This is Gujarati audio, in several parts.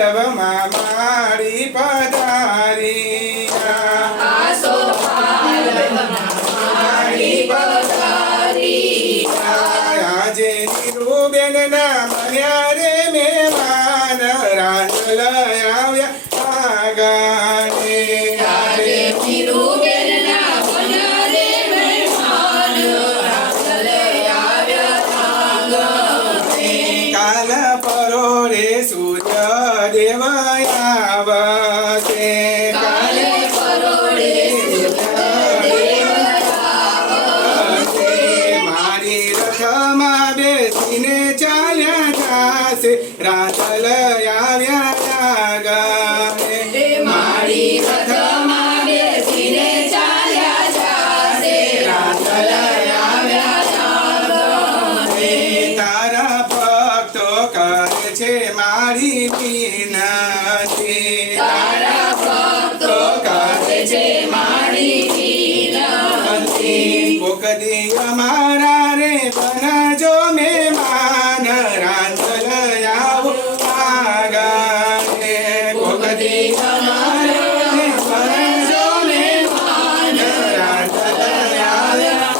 પાલવમાં મારી પધારી આસો પાલવમાં મારી પધારી આજે નીરુબેન ના મળ્યા રે મહેમાન રાંધલ આવ્યા આગાને આજે નીરુબેન ના મળ્યા રે મહેમાન રાંધલ આવ્યા આંગણે કાલ પરોરે સૂર્ય દેવ આવશે કાલે પરોળે સૂર્યદેવ આવશે મારી રથમાં બેસીને ચાલ્યા જશે રાંધલ આવ્યા ગાને મારી રથમાં બેસીને ચાલ્યા જાશે રાંધલ આવ્યા આંગણે તારા ભક્તો કરે છે મારી વિનતી તારા ભક્તો કરે છે મારી વિનતી કોક દી અમારા રે બનાજો મહેમાન રાંધલ આવો આગાને કોક દી અમારા રે બનાજો મહેમાન રાંધલ આવ્યા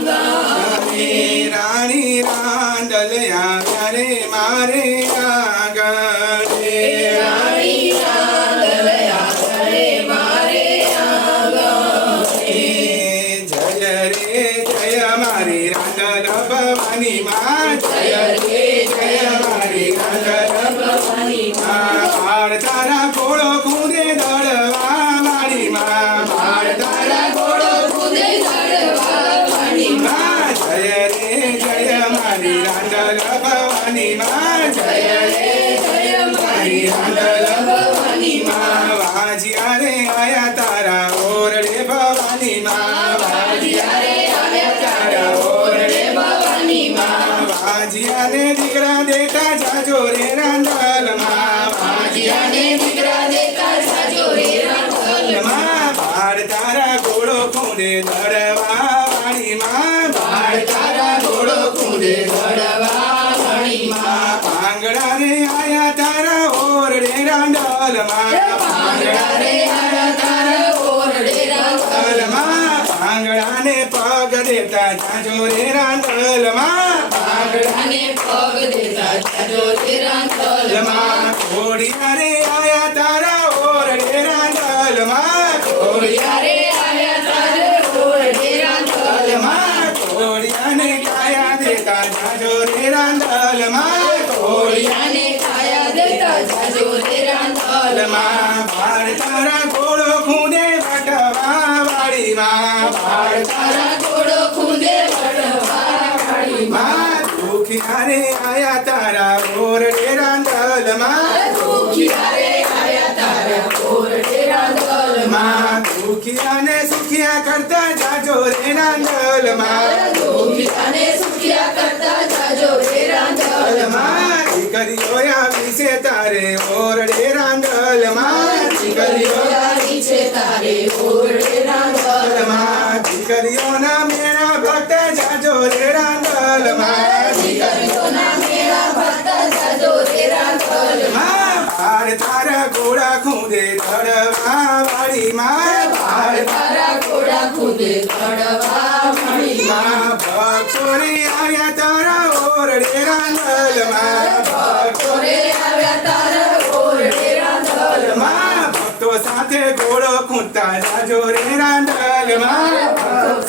આગાને રાણી રાંધલ આવ્યા રે મારે આગાને રાણી રાંધલ આગળ મારે આંગણે જય રે જય મારી રાંધલ ભવાની માં જય રે જય મારી રાંધલ ભવાની માં બાળ તારા ઘોડો કૂદે દળવા વાળી માં બાળ તારા ઘોડો કૂદે દળવા વાળી માં જય રે જય મારી રાંધલ ભવાની માં જય રે જય મારી રાંધલ ભવાની માં વાજિયા રે આયા તારા ઓરડે ભવાની માં જ્યારે આવ્યા તારા ઓરડે ભવાની માં વાજિયાને દીકરા દેતા જાજો રે રાંધલ માં વાજિયાને દીકરા દેતા જાજો રે રાંધલ માં બાળ તારા ઘોડો કૂદે દળવા વાળી માં બાળ તારા ઘોડો કૂદે દળવા વાળી માં પાંગડા રે આયા તારા ઓરડે રાંધલ માં પાંગડા રે આવ્યા તારા ઓરડે રાંધલ માં પાંગડાને પગ દેતા જાજો રે રાંધલ માં પાંગડાને પગ દેતા જાજો રે રાંધલ માં ઘોડિયા રે આયા તારા ઓરડે રાંધલ માં ઘોડિયારે આવ્યા તારા ઓરડે રાંધલ માં ઘોડિયાને કાયા દેતા જાજો રે રાંધલ માં ઘોડિયાને ખાયા દેતા જાજો રે રાંધલ માં બાળ તારા ઘોડો ખૂંદે વટવા વાળી માં બાળ તારા ઘોડો ખૂંદે વટવા વાળી માં દુખિયા રે આયા તારા ઓરડે રાંધલ માં દુખિયારે આવ્યા તારા ઓરડે રાંધલ માં દુખિયાને સુખિયા કરતા જાજો રે રાંધલ માં દુખિયાને સુખિયા કરતા જાજો રે રાંધલ માં દીકરીઓ આવી છે તારે ઓરડે રાંધલ માં દીકરીઓ આવી છે તારે ઓરડે રાંધલ માં દીકરીઓના મેળા ભક્ત જાજો રે રાંધલ માં દીકરીઓના મેળા ભરતા જાજો રે રાંધલ માં બાળ તારા ઘોડા ખૂંદે દળવા વાળી માં બાળ તારા ઘોડા ખૂંદે દળવા વાળી માં ભક્તો રે આવ્યા તારા ઓરડે રાંધલ માં ભક્તો રે આવ્યા તારા ઓરડે રાંધલ માં ભક્તો સાથે ઘોડો ખૂંદતા જાજો રે રાંધલ માં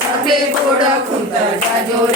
સાથે ઘોડા ખૂંદતા જાજો રે